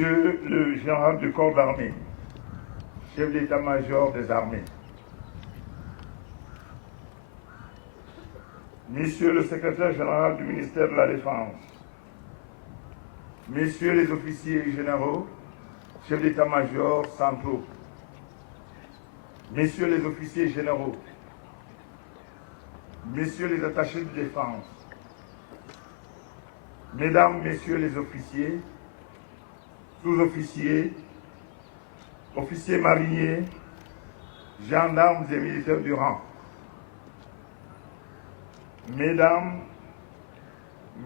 Monsieur le général du corps d'armée, chef d'état-major des armées, Monsieur le secrétaire général du ministère de la Défense, Messieurs les officiers généraux, chefs d'état-major centraux, Messieurs les officiers généraux, Messieurs les attachés de défense, Mesdames, Messieurs les officiers, sous-officiers, officiers mariniers, gendarmes et militaires du rang, Mesdames,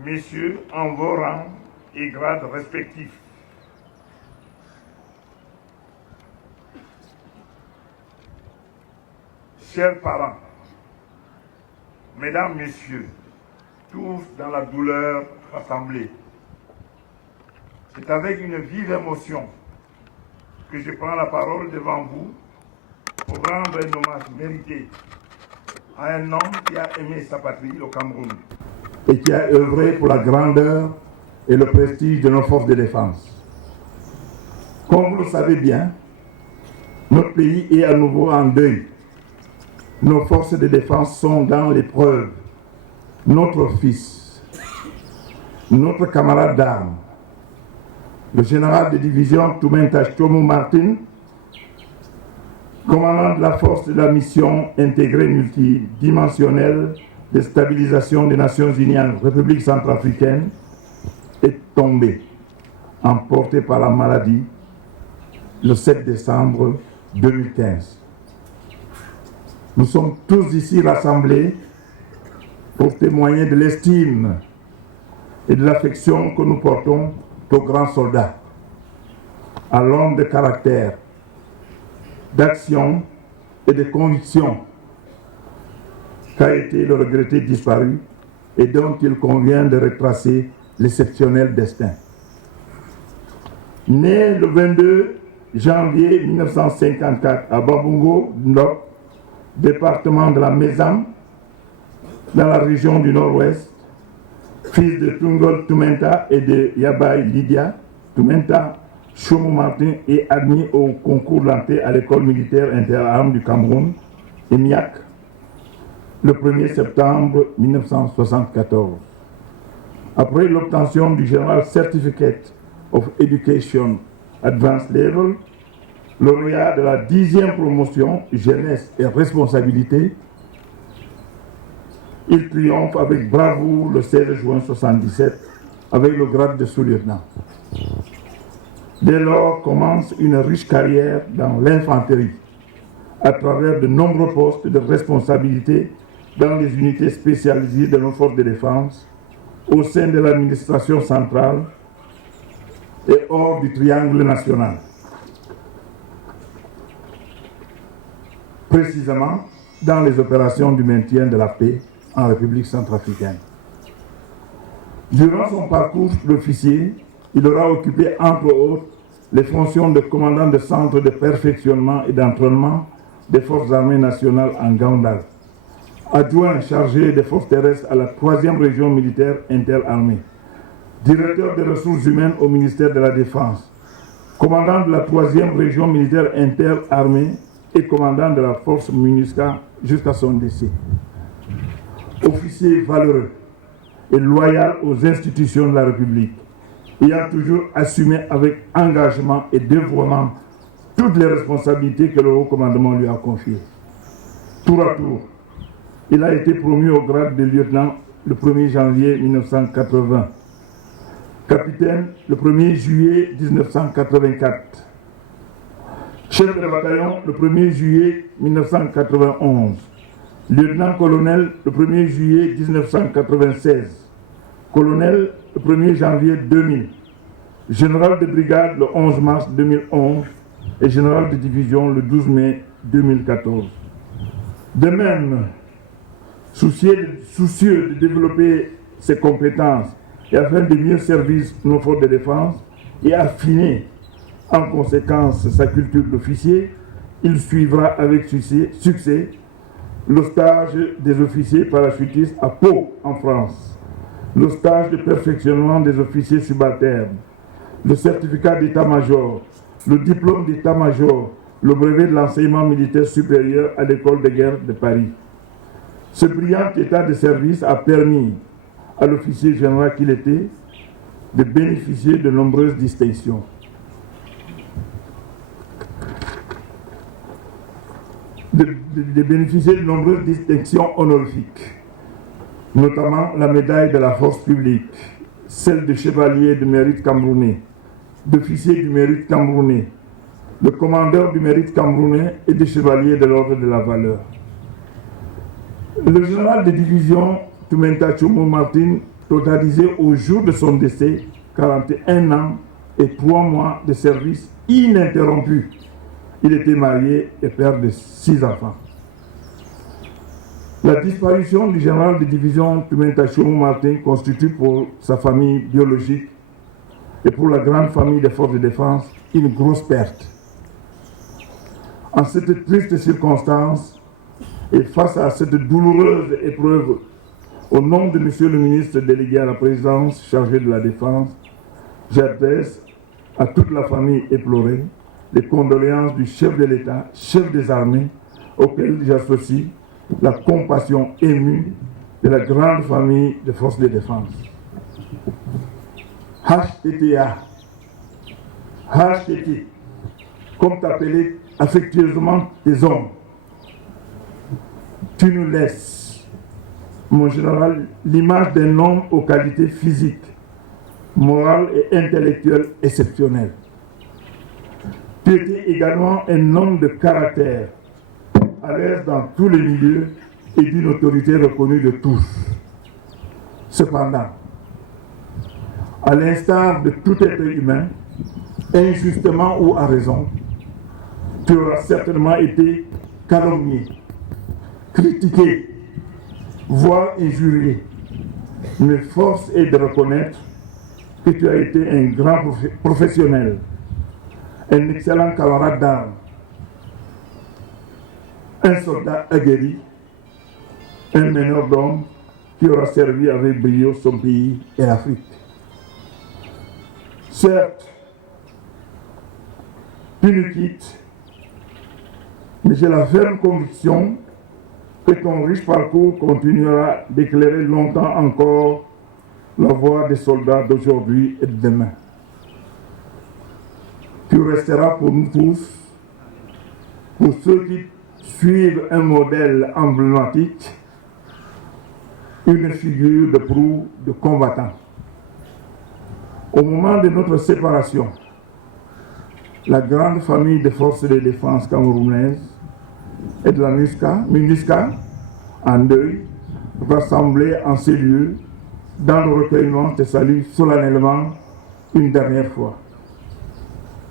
Messieurs, en vos rangs et grades respectifs, chers parents, Mesdames, Messieurs, tous dans la douleur rassemblés, c'est avec une vive émotion que je prends la parole devant vous pour rendre un hommage mérité à un homme qui a aimé sa patrie, le Cameroun, et qui a œuvré pour la grandeur et le prestige de nos forces de défense. Comme vous le savez bien, notre pays est à nouveau en deuil. Nos forces de défense sont dans l'épreuve. Notre fils, notre camarade d'armes, le général de division Toumenta Chomo Martin, commandant de la force de la mission intégrée multidimensionnelle de stabilisation des Nations Unies en République centrafricaine, est tombé, emporté par la maladie, le 7 décembre 2015. Nous sommes tous ici rassemblés pour témoigner de l'estime et de l'affection que nous portons au grand soldat, à l'homme de caractère, d'action et de conviction qu'a été le regretté disparu et dont il convient de retracer l'exceptionnel destin. Né le 22 janvier 1954 à Babungo, Nord, département de la Mézam, dans la région du Nord-Ouest, fils de Tungol Toumenta et de Yabai Lydia, Toumenta Chomo Martin est admis au concours d'entrée à l'école militaire interarmes du Cameroun, EMIAC, le 1er septembre 1974. Après l'obtention du General Certificate of Education Advanced Level, lauréat de la 10e promotion Jeunesse et Responsabilité, il triomphe avec bravoure le 16 juin 1977 avec le grade de sous-lieutenant. Dès lors commence une riche carrière dans l'infanterie, à travers de nombreux postes de responsabilité dans les unités spécialisées de nos forces de défense, au sein de l'administration centrale et hors du triangle national. Précisément dans les opérations du maintien de la paix en République centrafricaine. Durant son parcours d'officier, il aura occupé entre autres les fonctions de commandant de centre de perfectionnement et d'entraînement des forces armées nationales en Gaoundal, adjoint chargé des forces terrestres à la 3e région militaire interarmée, directeur des ressources humaines au ministère de la Défense, commandant de la 3e région militaire interarmée et commandant de la force MINUSCA jusqu'à son décès. Officier valeureux et loyal aux institutions de la République, ayant toujours assumé avec engagement et dévouement toutes les responsabilités que le haut commandement lui a confiées. Tour à tour, il a été promu au grade de lieutenant le 1er janvier 1980, capitaine le 1er juillet 1984, chef de bataillon le 1er juillet 1991, lieutenant-colonel le 1er juillet 1996, colonel le 1er janvier 2000, général de brigade le 11 mars 2011 et général de division le 12 mai 2014. De même, soucieux de développer ses compétences et afin de mieux servir nos forces de défense et affiner en conséquence sa culture d'officier, il suivra avec succès le stage des officiers parachutistes à Pau, en France, le stage de perfectionnement des officiers subalternes, le certificat d'état-major, le diplôme d'état-major, le brevet de l'enseignement militaire supérieur à l'école de guerre de Paris. Ce brillant état de service a permis à l'officier général qu'il était de bénéficier de nombreuses distinctions. De bénéficier de nombreuses distinctions honorifiques, notamment la médaille de la force publique, celle de chevalier du mérite camerounais, d'officier du mérite camerounais, le commandeur du mérite camerounais et de chevalier de l'ordre de la valeur. Le général de division Tumenta Chomo Martin totalisait au jour de son décès 41 ans et 3 mois de service ininterrompu. Il était marié et père de 6 enfants. La disparition du général de division Tumenta Chomo Martin constitue pour sa famille biologique et pour la grande famille des forces de défense une grosse perte. En cette triste circonstance et face à cette douloureuse épreuve, au nom de Monsieur le ministre délégué à la présidence chargé de la défense, j'adresse à toute la famille éplorée les condoléances du chef de l'État, chef des armées, auquel j'associe la compassion émue de la grande famille des forces de défense. HTTA, HTT, comme t'appelais affectueusement tes hommes, tu nous laisses, mon général, l'image d'un homme aux qualités physiques, morales et intellectuelles exceptionnelles. Tu étais également un homme de caractère, à l'aise dans tous les milieux et d'une autorité reconnue de tous. Cependant, à l'instar de tout être humain, injustement ou à raison, tu auras certainement été calomnié, critiqué, voire injurié. Mais force est de reconnaître que tu as été un grand professionnel, un excellent camarade d'armes, un soldat aguerri, un meneur d'hommes qui aura servi avec brio son pays et l'Afrique. Certes, tu nous quittes, mais j'ai la ferme conviction que ton riche parcours continuera d'éclairer longtemps encore la voie des soldats d'aujourd'hui et de demain. Tu resteras pour nous tous, pour ceux qui suivent un modèle emblématique, une figure de proue de combattant. Au moment de notre séparation, la grande famille des forces de défense camerounaises et de la MINUSCA, en deuil, rassemblés en ces lieux, dans le recueillement, te salue solennellement une dernière fois.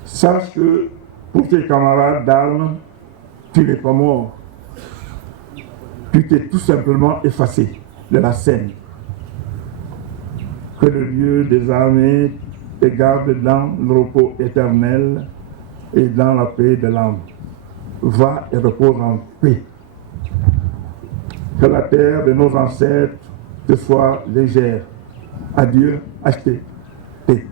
Sache que pour tes camarades d'armes, tu n'es pas mort. Tu t'es tout simplement effacé de la scène. Que le Dieu des armées te garde dans le repos éternel et dans la paix de l'âme. Va et repose en paix. Que la terre de nos ancêtres te soit légère. Adieu, HTT.